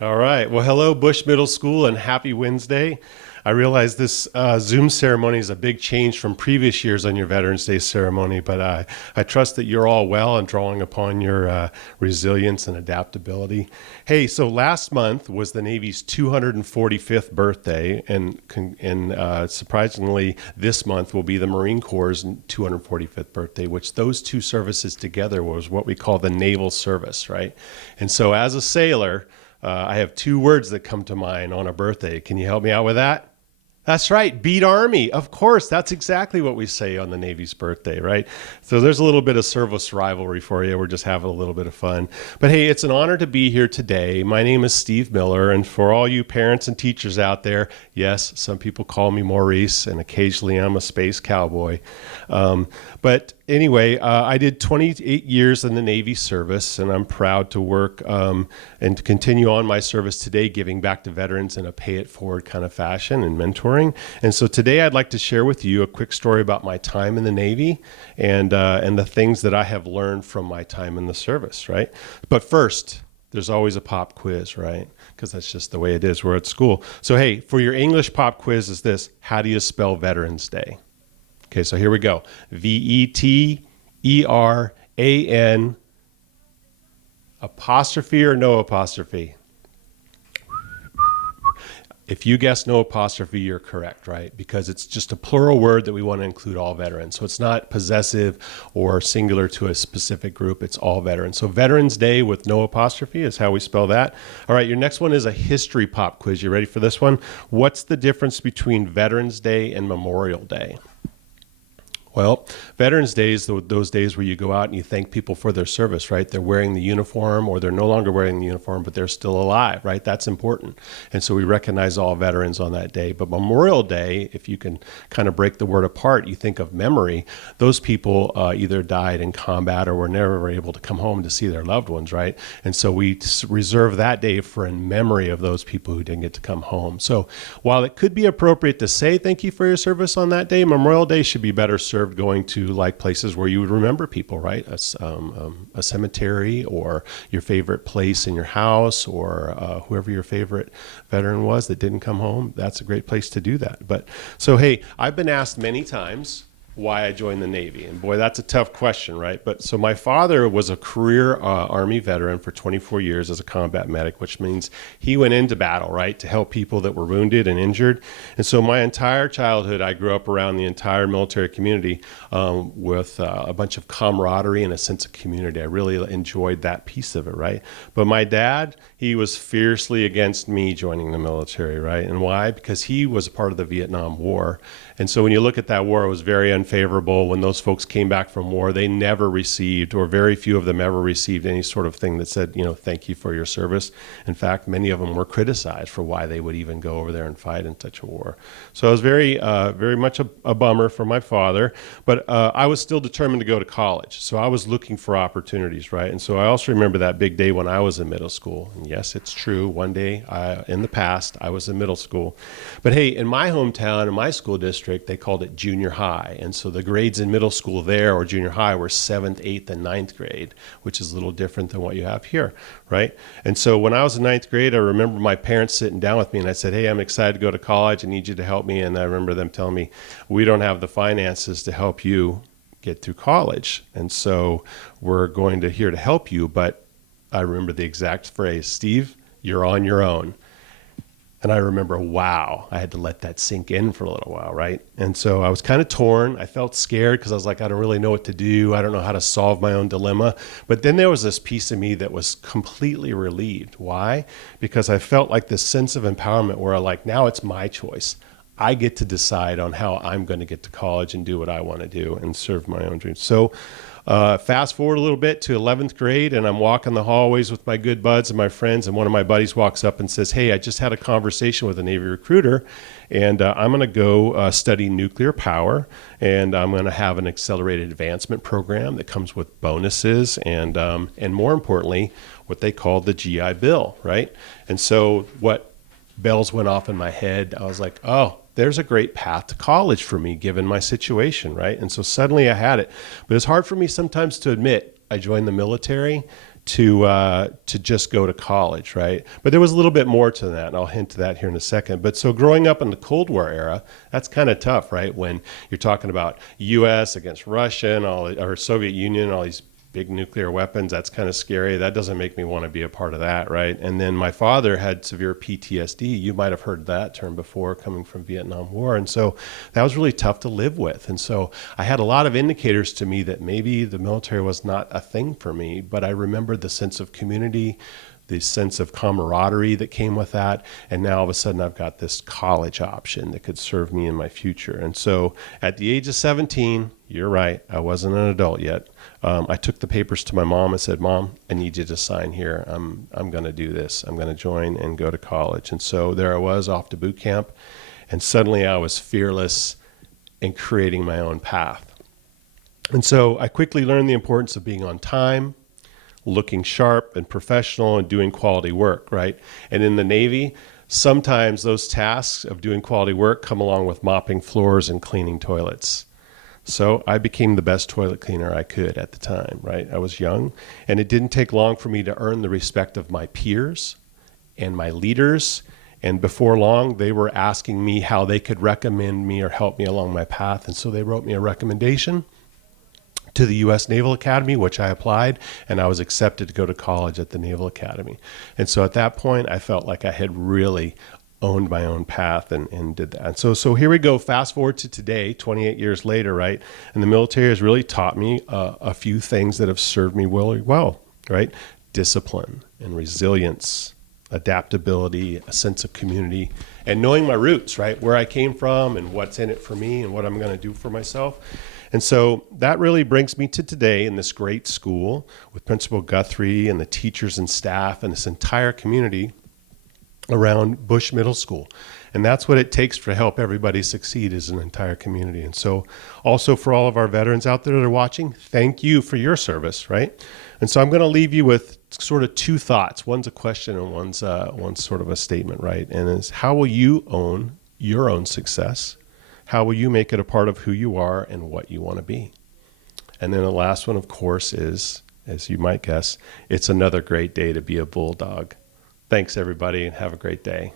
All right. Well, hello, Bush Middle School, and happy Wednesday. I realize this Zoom ceremony is a big change from previous years on your Veterans Day ceremony, but I trust that you're all well and drawing upon your resilience and adaptability. Hey, so last month was the Navy's 245th birthday, and surprisingly, this month will be the Marine Corps' 245th birthday, which those two services together was what we call the naval service, right? And so as a sailor, I have two words that come to mind on a birthday. Can you help me out with that? That's right, beat Army. Of course, that's exactly what we say on the Navy's birthday, right? So there's a little bit of service rivalry for you. We're just having a little bit of fun. But hey, it's an honor to be here today. My name is Steve Miller, and for all you parents and teachers out there, yes, some people call me Maurice, and occasionally I'm a space cowboy. But anyway, I did 28 years in the Navy service, and I'm proud to work and to continue on my service today, giving back to veterans in a pay-it-forward kind of fashion and mentoring. And so today I'd like to share with you a quick story about my time in the Navy and the things that I have learned from my time in the service, right? But first, there's always a pop quiz, right? Because that's just the way it is. We're at school. So hey, for your English pop quiz is this: how do you spell Veterans Day? Okay, so here we go. Veteran apostrophe or no apostrophe? If you guess no apostrophe, you're correct, right? Because it's just a plural word that we want to include all veterans. So it's not possessive or singular to a specific group. It's all veterans. So Veterans Day with no apostrophe is how we spell that. All right, your next one is a history pop quiz. You ready for this one? What's the difference between Veterans Day and Memorial Day? Well, Veterans Day is those days where you go out and you thank people for their service, right? They're wearing the uniform, or they're no longer wearing the uniform, but they're still alive, right? That's important. And so we recognize all veterans on that day. But Memorial Day, if you can kind of break the word apart, you think of memory. Those people either died in combat or were never able to come home to see their loved ones, right? And so we reserve that day for in memory of those people who didn't get to come home. So while it could be appropriate to say thank you for your service on that day, Memorial Day should be better served going to like places where you would remember people, right? A cemetery, or your favorite place in your house, or whoever your favorite veteran was that didn't come home. That's a great place to do that. But so, hey, I've been asked many times why I joined the Navy. And boy, that's a tough question, right? But so my father was a career Army veteran for 24 years as a combat medic, which means he went into battle, right, to help people that were wounded and injured. And so my entire childhood, I grew up around the entire military community with a bunch of camaraderie and a sense of community. I really enjoyed that piece of it, right? But my dad, he was fiercely against me joining the military, right? And why? Because he was a part of the Vietnam War. And so when you look at that war, it was very unfavorable. When those folks came back from war, they never received, or very few of them ever received, any sort of thing that said, thank you for your service. In fact, many of them were criticized for why they would even go over there and fight in such a war. So it was very much a bummer for my father, but I was still determined to go to college. So I was looking for opportunities, right? And so I also remember that big day when I was in middle school. And yes, it's true. One day in the past, I was in middle school. But hey, in my hometown, in my school district, they called it junior high. And so the grades in middle school there, or junior high, were 7th, 8th, and 9th grade, which is a little different than what you have here, right? And so when I was in 9th grade, I remember my parents sitting down with me and I said, hey, I'm excited to go to college. I need you to help me. And I remember them telling me, we don't have the finances to help you get through college. And so we're going to here to help you. But I remember the exact phrase, Steve, you're on your own. And I remember, wow, I had to let that sink in for a little while, right? And so I was kind of torn. I felt scared because I was like, I don't really know what to do. I don't know how to solve my own dilemma. But then there was this piece of me that was completely relieved. Why? Because I felt like this sense of empowerment where now it's my choice. I get to decide on how I'm going to get to college and do what I want to do and serve my own dreams. So fast forward a little bit to 11th grade, and I'm walking the hallways with my good buds and my friends, and one of my buddies walks up and says, hey, I just had a conversation with a Navy recruiter, and I'm going to go study nuclear power, and I'm going to have an accelerated advancement program that comes with bonuses and more importantly, what they call the GI Bill, right? And so what bells went off in my head. I was like, oh, there's a great path to college for me given my situation, right? And so suddenly I had it. But it's hard for me sometimes to admit I joined the military to just go to college, right? But there was a little bit more to that, and I'll hint to that here in a second. But so growing up in the Cold War era, that's kind of tough, right? When you're talking about U.S. against Russia and or Soviet Union, all these big nuclear weapons, that's kind of scary. That doesn't make me want to be a part of that, right? And then my father had severe PTSD. You might have heard that term before, coming from Vietnam War. And so that was really tough to live with. And so I had a lot of indicators to me that maybe the military was not a thing for me, but I remembered the sense of community, the sense of camaraderie that came with that. And now all of a sudden I've got this college option that could serve me in my future. And so at the age of 17, you're right, I wasn't an adult yet. I took the papers to my mom and said, Mom, I need you to sign here. I'm going to do this. I'm going to join and go to college. And so there I was off to boot camp. And suddenly I was fearless in creating my own path. And so I quickly learned the importance of being on time, looking sharp and professional, and doing quality work, right? And in the Navy, sometimes those tasks of doing quality work come along with mopping floors and cleaning toilets. So I became the best toilet cleaner I could at the time, right? I was young, and it didn't take long for me to earn the respect of my peers and my leaders. And before long, they were asking me how they could recommend me or help me along my path. And so they wrote me a recommendation to the U.S. Naval Academy, which I applied, and I was accepted to go to college at the Naval Academy. And so at that point, I felt like I had really owned my own path and did that. And so here we go, fast forward to today, 28 years later, right? And the military has really taught me a few things that have served me really well, right? Discipline and resilience, adaptability, a sense of community, and knowing my roots, right? Where I came from and what's in it for me and what I'm going to do for myself. And so that really brings me to today in this great school with Principal Guthrie and the teachers and staff and this entire community around Bush Middle School. And that's what it takes to help everybody succeed, is an entire community. And so also for all of our veterans out there that are watching, thank you for your service, right? And so I'm going to leave you with sort of two thoughts. One's a question and one's sort of a statement, right? And it's, how will you own your own success? How will you make it a part of who you are and what you want to be? And then the last one, of course, is, as you might guess, it's another great day to be a bulldog. Thanks, everybody, and have a great day.